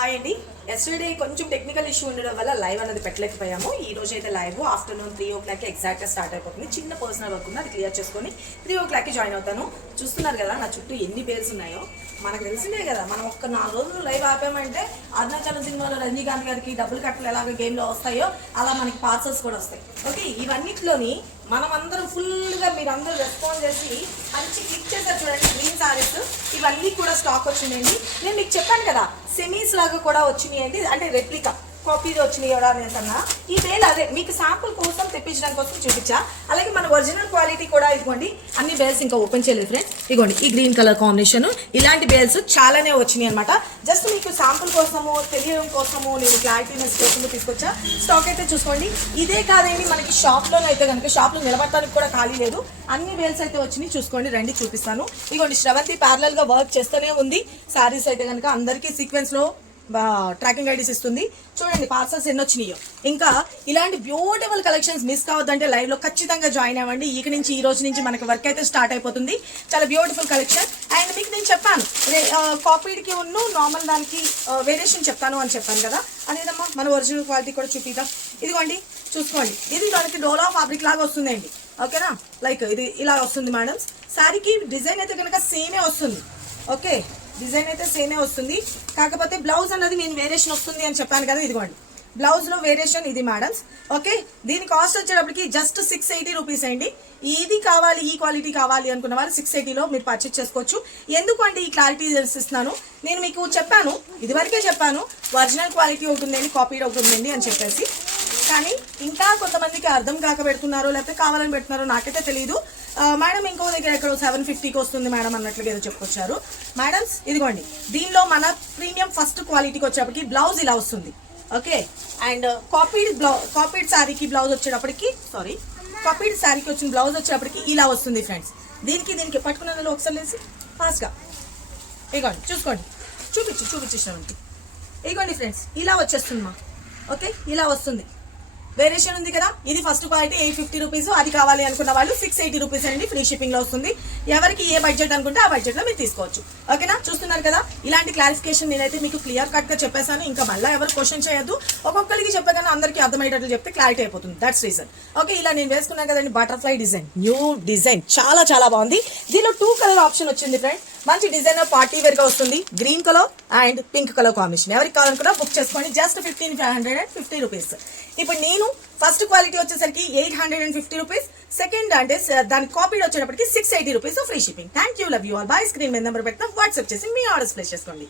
Hi అండి. Yesterday కొంచెం technical issue ఉండడం వల్ల లైవ్ అనేది పెట్టలేకపోయాము. ఈ రోజు అయితే లైవ్ ఆఫ్టర్నూన్ 3 o'clock ఎగ్జాక్ట్గా స్టార్ట్ అయిపోతుంది. చిన్న పర్సనల్ వర్క్ ఉంది, అది క్లియర్ చేసుకొని 3 o'clock జాయిన్ అవుతాను. చూస్తున్నారు కదా నా చుట్టూ ఎన్ని పేర్స్ ఉన్నాయో. మనకు తెలిసిందే కదా, మనం ఒక్క 4 రోజులు లైవ్ ఆపామంటే అరుణాచలం సినిమాలో రజనీకాంత్ గారికి డబ్బులు కట్టలు ఎలాగ గేమ్లో వస్తాయో అలా మనకి పార్సల్స్ కూడా వస్తాయి. ఓకే, ఇవన్నిట్లోని మనం అందరం ఫుల్గా మీరు అందరూ రెస్పాండ్ చేసి మంచి క్లిక్ చేశారు చూడండి. గ్రీన్ సారీస్ ఇవన్నీ కూడా స్టాక్ వచ్చినాయండి. నేను మీకు చెప్పాను కదా, సెమీస్ లాగా కూడా వచ్చినాయండి, అంటే రెప్లికా కాపీలు వచ్చినాయి కూడా అనేసన్నా. ఈ వేలు అదే మీకు శాంపుల్ కోసం తెప్పించడానికి కోసం చూపించా. అలాగే మన ఒరిజినల్ క్వాలిటీ కూడా ఇదిగోండి. అన్ని బేల్స్ ఇంకా ఓపెన్ చేయలేదు ఫ్రెండ్స్. ఇదిగోండి ఈ గ్రీన్ కలర్ కాంబినేషన్, ఇలాంటి బేల్స్ చాలానే వచ్చినాయి అనమాట. జస్ట్ మీకు శాంపుల్ కోసము తెలియడం కోసము నేను క్లారిటీనెస్ కోసము తీసుకొచ్చా. స్టాక్ అయితే చూసుకోండి. ఇదే కాదండి, మనకి షాప్లోనే అయితే కనుక షాప్లో నిలబడటానికి కూడా ఖాళీ లేదు. అన్ని బేల్స్ అయితే వచ్చినాయి, చూసుకోండి. రండి చూపిస్తాను. ఇదిగోండి శ్రవంతి ప్యారలల్ గా వర్క్ చేస్తూనే ఉంది. శారీస్ అయితే కనుక అందరికీ సీక్వెన్స్ లో ట్రాకింగ్ ఐడీస్ ఇస్తుంది. చూడండి పార్సల్స్ ఎన్ని వచ్చినాయో. ఇంకా ఇలాంటి బ్యూటిఫుల్ కలెక్షన్స్ మిస్ కావద్దంటే లైవ్ లో ఖచ్చితంగా జాయిన్ అవ్వండి. ఇక నుంచి ఈ రోజు నుంచి మనకి వర్క్ అయితే స్టార్ట్ అయిపోతుంది. చాలా బ్యూటిఫుల్ కలెక్షన్. అండ్ మీకు నేను చెప్పాను కాపీడ్కి ఉన్న నార్మల్ దానికి వేరియేషన్ చెప్తాను అని చెప్పాను కదా, అదేదమ్మా మన ఒరిజినల్ క్వాలిటీ కూడా చూపిద్దాం. ఇదిగోండి చూసుకోండి, ఇది మనకి డోలా ఫ్యాబ్రిక్ లాగా వస్తుందండి. ఓకేనా, లైక్ ఇది ఇలా వస్తుంది మేడం. శారీకి డిజైన్ అయితే కనుక సేమే వస్తుంది. ఓకే, డిజైన్ అయితే సేమే వస్తుంది, కాకపోతే బ్లౌజ్ అన్నది నేను వేరియేషన్ వస్తుంది అని చెప్పాను కదా. ఇదిగోండి బ్లౌజ్ లో వేరియేషన్ ఇది మేడమ్స్. ఓకే, దీని కాస్ట్ వచ్చేటప్పటికి జస్ట్ 680 రూపీస్ అండి. ఇది కావాలి, ఈ క్వాలిటీ కావాలి అనుకున్న వాళ్ళు 680లో మీరు పర్చేస్ చేసుకోవచ్చు. ఎందుకు అంటే ఈ క్లారిటీ ఇస్తున్నాను. నేను మీకు చెప్పాను, ఇదివరకే చెప్పాను ఒరిజినల్ క్వాలిటీ అవుతుందండి, కాపీ అవుతుందండి అని చెప్పేసి. కానీ ఇంకా కొంతమందికి అర్థం కాక పెడుతున్నారో లేకపోతే కావాలని పెడుతున్నారో నాకైతే తెలియదు. మేడం ఇంకో దగ్గర ఎక్కడో 750కి వస్తుంది మేడం అన్నట్లుగా ఏదో చెప్పుకొచ్చారు మేడమ్స్. ఇదిగోండి దీనిలో మన ప్రీమియం ఫస్ట్ క్వాలిటీకి వచ్చేప్పటికి బ్లౌజ్ ఇలా వస్తుంది. ఓకే, అండ్ కాపీడ్ శారీకి బ్లౌజ్ వచ్చేటప్పటికి కాపీడ్ శారీకి వచ్చిన బ్లౌజ్ వచ్చేటప్పటికి ఇలా వస్తుంది ఫ్రెండ్స్. దీనికి పట్టుకున్న ఒకసారి లేసి ఫాస్ట్గా ఇగోండి చూసుకోండి, చూపించేసామండి. ఇగోండి ఫ్రెండ్స్ ఇలా వచ్చేస్తుంది మా. ఓకే, ఇలా వస్తుంది. వేరియేషన్ ఉంది కదా. ఇది ఫస్ట్ క్వాలిటీ 850 రూపీస్. అది కావాలి అనుకున్న వాళ్ళు 680 రూపీస్ అండి, ఫ్రీ షిప్పింగ్ లో వస్తుంది. ఎవరికి ఏ బడ్జెట్ అనుకుంటే ఆ బడ్జెట్ లో మీరు తీసుకోవచ్చు. ఓకేనా, చూస్తున్నారు కదా. ఇలాంటి క్లారిఫికేషన్ నేనైతే మీకు క్లియర్ కట్ గా చెప్పేశాను. ఇంకా మళ్ళీ ఎవరు క్వశ్చన్ చేయొద్దు. ఒక్కొక్కరికి చెప్పగానే అందరికీ అర్థమయ్యేటట్లు చెప్తే క్లారిటీ అయిపోతుంది. That's reason. ఓకే, ఇలా నేను వేసుకున్నాను కదండి బటర్ఫ్లై డిజైన్, న్యూ డిజైన్, చాలా చాలా బాగుంది. దీనిలో 2 కలర్ ఆప్షన్ వచ్చింది ఫ్రెండ్. మంచి డిజైనర్ పార్టీ వేర్ గా వస్తుంది. Green colour and pink colour combination. ఎవరికి కావాలనుకున్నా బుక్ చేసుకోండి. Just 1550 rupees. ఇప్పుడు నేను ఫస్ట్ క్వాలిటీ వచ్చేసరికి 850 రూపీస్, సెకండ్ అంటే దాని కాపీ వచ్చేటప్పటికి 680 rupees free shipping. Thank you, love you all. By. Screen మీద నెంబర్ పెడతాం, వాట్సాప్ చేసి మీ ఆర్డర్స్ ప్లేస్ చేసుకోండి.